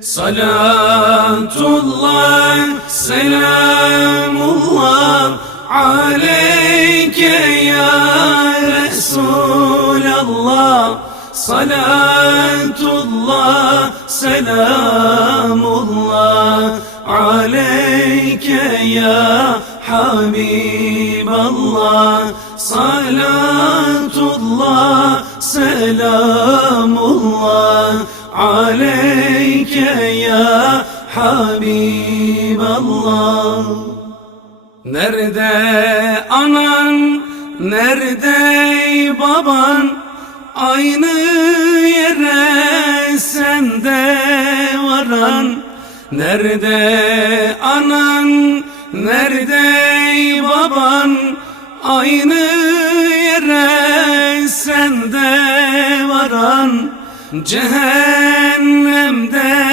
Salatullah, selamullah aleyke ya Resulallah. Salatullah, selamullah aleyke ya Habiballah. Salatullah, selamullah aleyke ya Habiballah. Nerede anan, nerede baban? Aynı yere sende varan. Nerede anan, nerede baban? Aynı yere Cehennemde